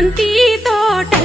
చామంతి తోట